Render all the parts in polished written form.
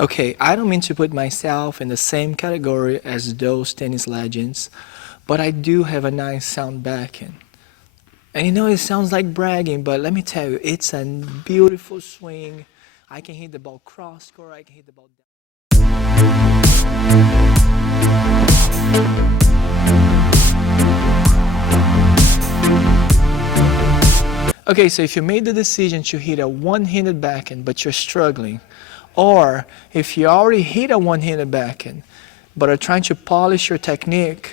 Okay, I don't mean to put myself in the same category as those tennis legends, but I do have a nice sound backhand. And you know, it sounds like bragging, but let me tell you, it's a beautiful swing. I can hit the ball cross court, I can hit the ball down. Okay, so if you made the decision to hit a one-handed backhand, but you're struggling, or if you already hit a one-handed backhand, but are trying to polish your technique,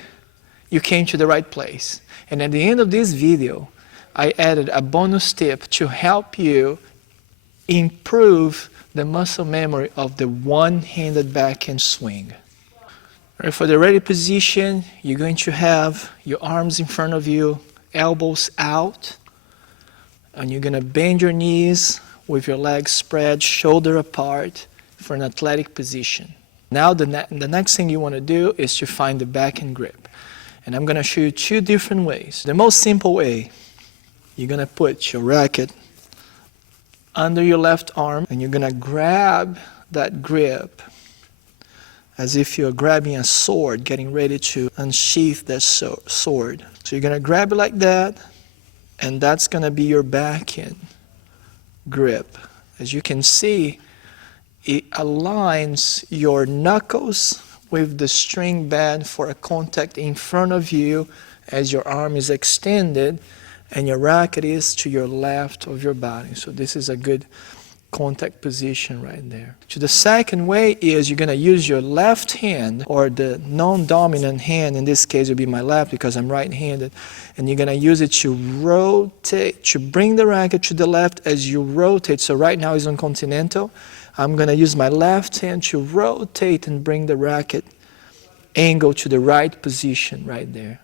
you came to the right place. And at the end of this video, I added a bonus tip to help you improve the muscle memory of the one-handed backhand swing. Right, for the ready position, you're going to have your arms in front of you, elbows out, and you're going to bend your knees with your legs spread, shoulder apart for an athletic position. Now the next thing you want to do is to find the backhand grip. And I'm going to show you two different ways. The most simple way, you're going to put your racket under your left arm and you're going to grab that grip as if you're grabbing a sword, getting ready to unsheath that sword. So you're going to grab it like that, and that's going to be your backhand grip. As you can see, it aligns your knuckles with the string band for a contact in front of you as your arm is extended and your racket is to your left of your body. So this is a good contact position right there. So the second way is you're going to use your left hand, or the non-dominant hand, in this case would be my left because I'm right-handed, and you're going to use it to rotate, to bring the racket to the left as you rotate. So right now it's on continental. I'm going to use my left hand to rotate and bring the racket angle to the right position right there.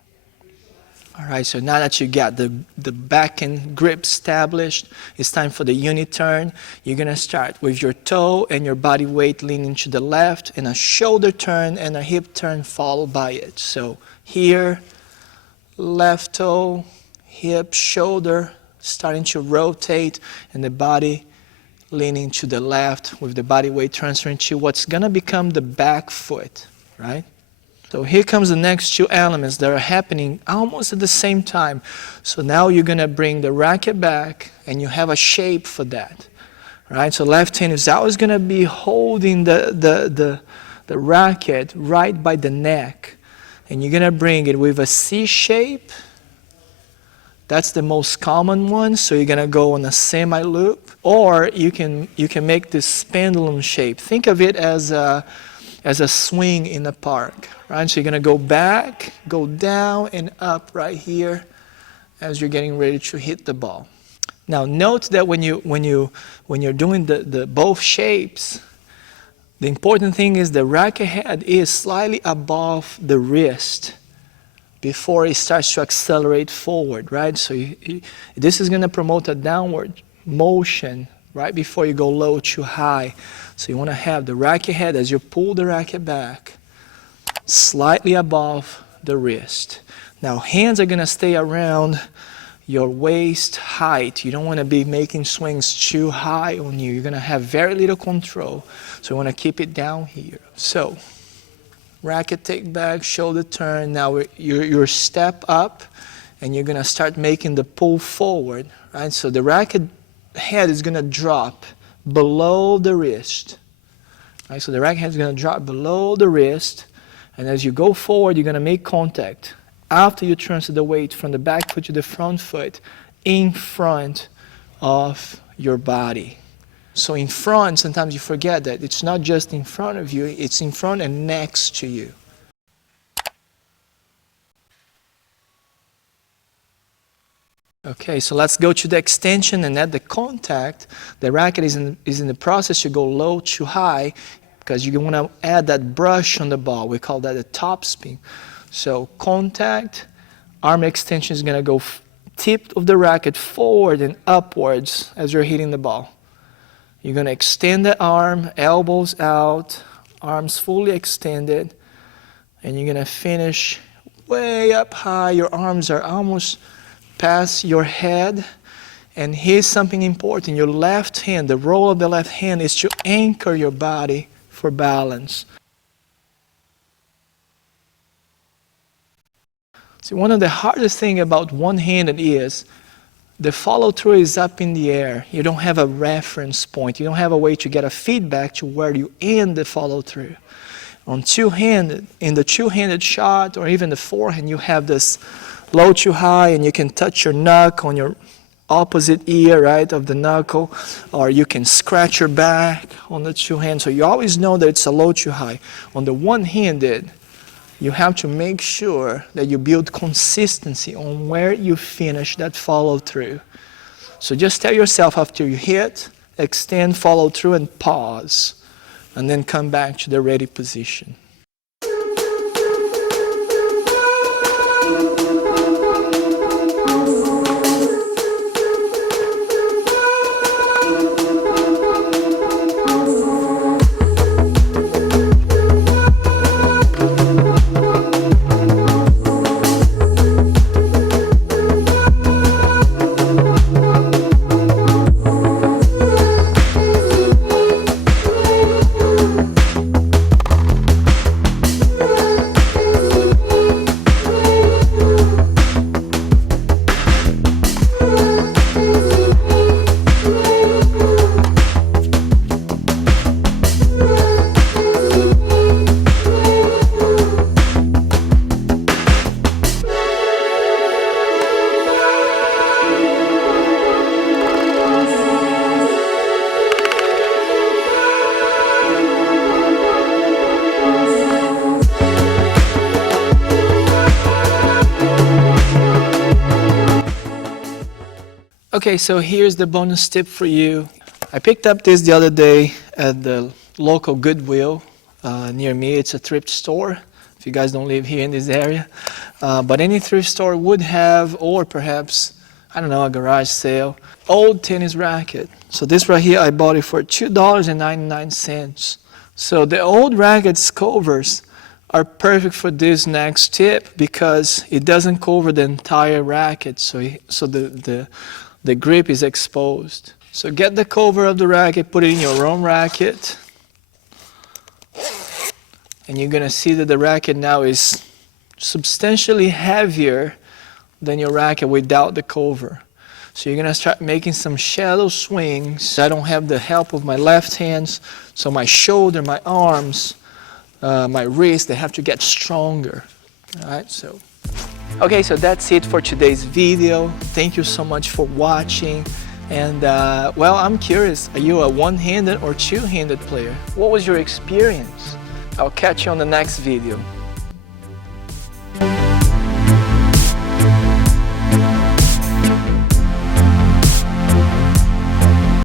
All right, so now that you got the backhand grip established, it's time for the unit turn. You're going to start with your toe and your body weight leaning to the left, and a shoulder turn and a hip turn followed by it. So here, left toe, hip, shoulder, starting to rotate, and the body leaning to the left with the body weight transferring to what's going to become the back foot, right? So here comes the next two elements that are happening almost at the same time. So now you're going to bring the racket back, and you have a shape for that, right? So left hand is always going to be holding the racket right by the neck, and you're going to bring it with a C shape. That's the most common one, so you're going to go on a semi-loop, or you can make this pendulum shape. Think of it as a swing in the park, right? So you're going to go back, go down, and up right here as you're getting ready to hit the ball. Now note that when you're doing the both shapes, the important thing is the racket head is slightly above the wrist before it starts to accelerate forward, right? So this is going to promote a downward motion right before you go low to high. So you want to have the racket head as you pull the racket back slightly above the wrist. Now hands are going to stay around your waist height. You don't want to be making swings too high on you. You're going to have very little control. So you want to keep it down here. So racket take back, shoulder turn. Now you're step up and you're going to start making the pull forward, right? So the racket head is going to drop below the wrist. Right? So the racket head is going to drop below the wrist, and as you go forward, you're going to make contact after you transfer the weight from the back foot to the front foot in front of your body. So in front, sometimes you forget that it's not just in front of you, it's in front and next to you. Okay, so let's go to the extension, and at the contact, the racket is in the process to go low to high because you want to add that brush on the ball. We call that a top spin. So contact, arm extension is going to go tip of the racket forward and upwards as you're hitting the ball. You're going to extend the arm, elbows out, arms fully extended, and you're going to finish way up high. Your arms are almost past your head. And here's something important. Your left hand, the role of the left hand is to anchor your body for balance. See, one of the hardest things about one-handed is the follow-through is up in the air. You don't have a reference point. You don't have a way to get a feedback to where you end the follow-through. On two-handed, in the two-handed shot or even the forehand, you have this low to high, and you can touch your knuckle on your opposite ear, right, of the knuckle, or you can scratch your back on the two-hand. So you always know that it's a low to high. On the one-handed, you have to make sure that you build consistency on where you finish that follow-through. So just tell yourself after you hit, extend, follow through, and pause, and then come back to the ready position. Okay, so here's the bonus tip for you. I picked up this the other day at the local Goodwill near me. It's a thrift store, if you guys don't live here in this area. But any thrift store would have, or perhaps, I don't know, a garage sale, old tennis racket. So this right here, I bought it for $2.99. So the old rackets covers are perfect for this next tip because it doesn't cover the entire racket, so the grip is exposed. So get the cover of the racket, put it in your own racket, and you're gonna see that the racket now is substantially heavier than your racket without the cover. So you're gonna start making some shallow swings. I don't have the help of my left hands, so my shoulder, my arms, my wrist, they have to get stronger. All right, so. Okay, so that's it for today's video. Thank you so much for watching. And well, I'm curious, are you a one-handed or two-handed player? What was your experience? I'll catch you on the next video.